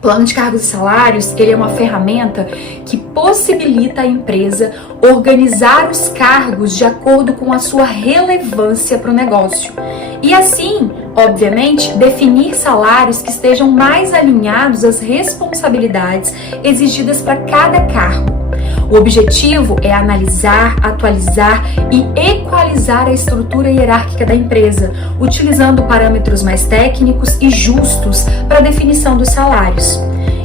Plano de cargos e salários, ele é uma ferramenta que possibilita à empresa organizar os cargos de acordo com a sua relevância para o negócio. E assim, obviamente, definir salários que estejam mais alinhados às responsabilidades exigidas para cada cargo. O objetivo é analisar, atualizar e equalizar a estrutura hierárquica da empresa, utilizando parâmetros mais técnicos e justos para a definição dos salários.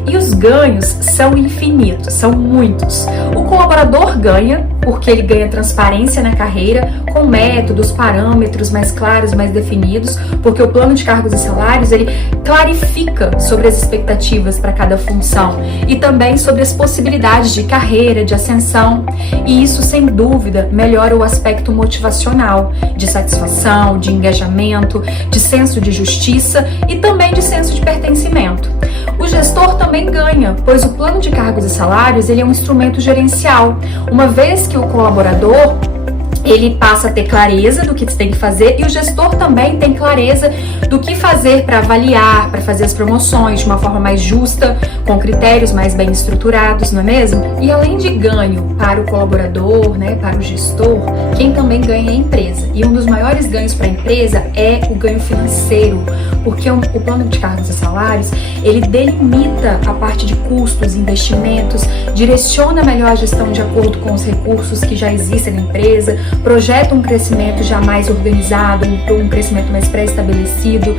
E os ganhos são infinitos, são muitos. O colaborador ganha porque ele ganha transparência na carreira, com métodos, parâmetros mais claros, mais definidos, porque o plano de cargos e salários, ele clarifica sobre as expectativas para cada função e também sobre as possibilidades de carreira, de ascensão, e isso, sem dúvida, melhora o aspecto motivacional, de satisfação, de engajamento, de senso de justiça e também de senso de pertencimento. O gestor também ganha, pois o plano de cargos e salários, ele é um instrumento gerencial, uma vez que o colaborador ele passa a ter clareza do que tem que fazer e o gestor também tem clareza do que fazer para avaliar, para fazer as promoções de uma forma mais justa, com critérios mais bem estruturados, não é mesmo? E além de ganho para o colaborador, né, para o gestor, quem também ganha é a empresa. E um dos maiores ganhos para a empresa é o ganho financeiro, porque o plano de cargos e salários, ele delimita a parte de custos, investimentos, direciona melhor a gestão de acordo com os recursos que já existem na empresa, projeta um crescimento já mais organizado, um crescimento mais pré-estabelecido.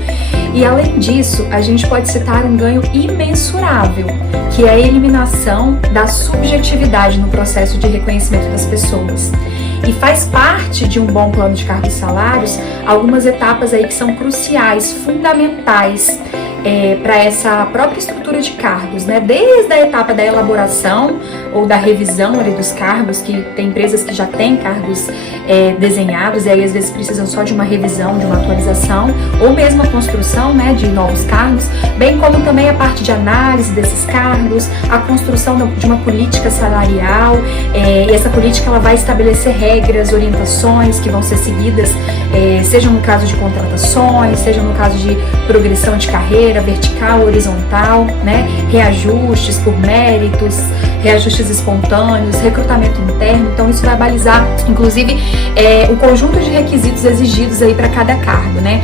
E além disso, a gente pode citar um ganho imensurável, que é a eliminação da subjetividade no processo de reconhecimento das pessoas. E faz parte de um bom plano de cargos e salários algumas etapas aí que são cruciais, fundamentais para essa própria estrutura de cargos, né? Desde a etapa da elaboração ou da revisão ali dos cargos, que tem empresas que já têm cargos desenhados e aí às vezes precisam só de uma revisão, de uma atualização, ou mesmo a construção, né, de novos cargos, bem como também a parte de análise desses cargos, a construção de uma política salarial, e essa política ela vai estabelecer regras, orientações que vão ser seguidas, seja no caso de contratações, seja no caso de progressão de carreira, vertical, horizontal, né? Reajustes por méritos, reajustes espontâneos, recrutamento interno. Então isso vai balizar, inclusive, o conjunto de requisitos exigidos aí para cada cargo, né?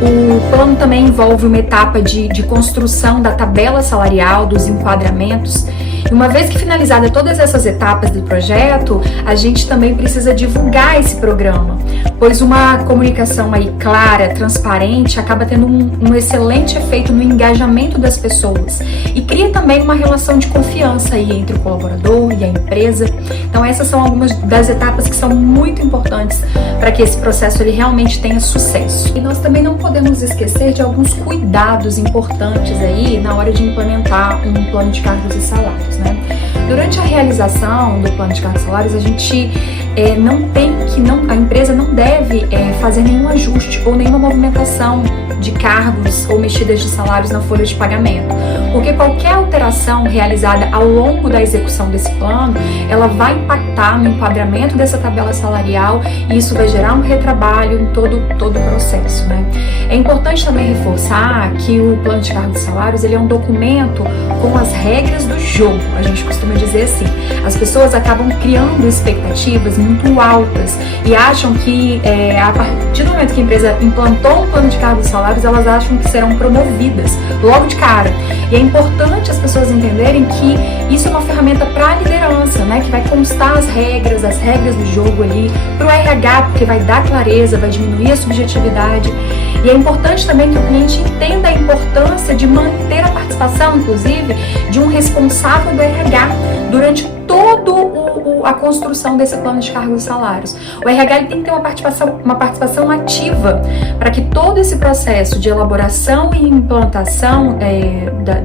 O plano também envolve uma etapa de construção da tabela salarial, dos enquadramentos. E uma vez que finalizada todas essas etapas do projeto, a gente também precisa divulgar esse programa, pois uma comunicação aí clara, transparente, acaba tendo um excelente efeito no engajamento das pessoas e cria também uma relação de confiança aí entre o colaborador e a empresa. Então essas são algumas das etapas que são muito importantes para que esse processo ele realmente tenha sucesso. E nós também não podemos esquecer de alguns cuidados importantes aí na hora de implementar um plano de cargos e salários, né? Durante a realização do plano de cargos e salários, a gente a empresa não deve fazer nenhum ajuste ou nenhuma movimentação de cargos ou mexidas de salários na folha de pagamento, porque qualquer alteração realizada ao longo da execução desse plano, ela vai impactar no enquadramento dessa tabela salarial e isso vai gerar um retrabalho em todo o processo, né? É importante também reforçar que o plano de cargos e salários ele é um documento com as regras do jogo. A gente costuma dizer assim, as pessoas acabam criando expectativas muito altas e acham que a partir do momento que a empresa implantou um plano de cargos e salários, elas acham que serão promovidas logo de cara. E é importante as pessoas entenderem que isso é uma ferramenta para a liderança, né? Que vai constar as regras do jogo ali para o RH, porque vai dar clareza, vai diminuir a subjetividade. E é importante também que o cliente entenda a importância de manter a participação, inclusive, de um responsável do RH durante toda a construção desse plano de cargos e salários. O RH ele tem que ter uma participação ativa para que todo esse processo de elaboração e implantação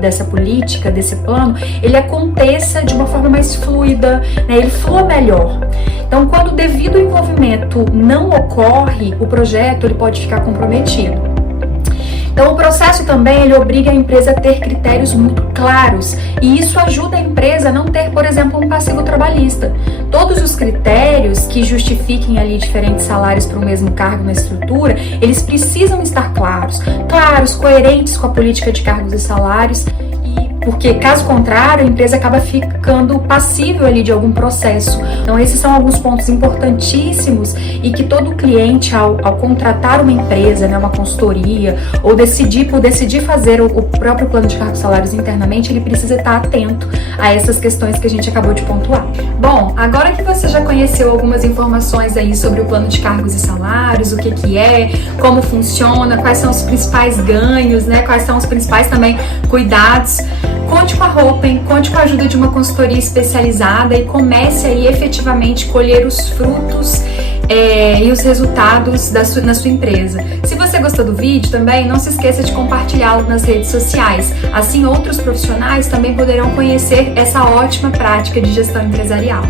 dessa política, desse plano, ele aconteça de uma forma mais fluida, né? Ele flua melhor. Então, quando o devido envolvimento não ocorre, o projeto ele pode ficar comprometido. Então, o processo também, ele obriga a empresa a ter critérios muito claros e isso ajuda a empresa a não ter, por exemplo, um passivo trabalhista. Todos os critérios que justifiquem ali diferentes salários para o mesmo cargo na estrutura, eles precisam estar claros, coerentes com a política de cargos e salários. porque caso contrário a empresa acaba ficando passível ali de algum processo. Então esses são alguns pontos importantíssimos e que todo cliente ao contratar uma empresa, né, uma consultoria, ou decidir fazer o próprio plano de cargos e salários internamente, ele precisa estar atento a essas questões que a gente acabou de pontuar. Bom, agora que você já conheceu algumas informações aí sobre o plano de cargos e salários, o que é, como funciona, quais são os principais ganhos, né, quais são os principais também cuidados, conte com a Hopen, conte com a ajuda de uma consultoria especializada e comece aí efetivamente colher os frutos e os resultados na sua empresa. Se você gostou do vídeo também, não se esqueça de compartilhá-lo nas redes sociais. Assim, outros profissionais também poderão conhecer essa ótima prática de gestão empresarial.